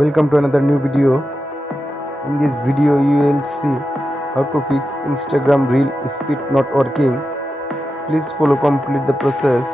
Welcome to another new video. In this video you will see how to fix Instagram reel speed not working. Please follow complete the process.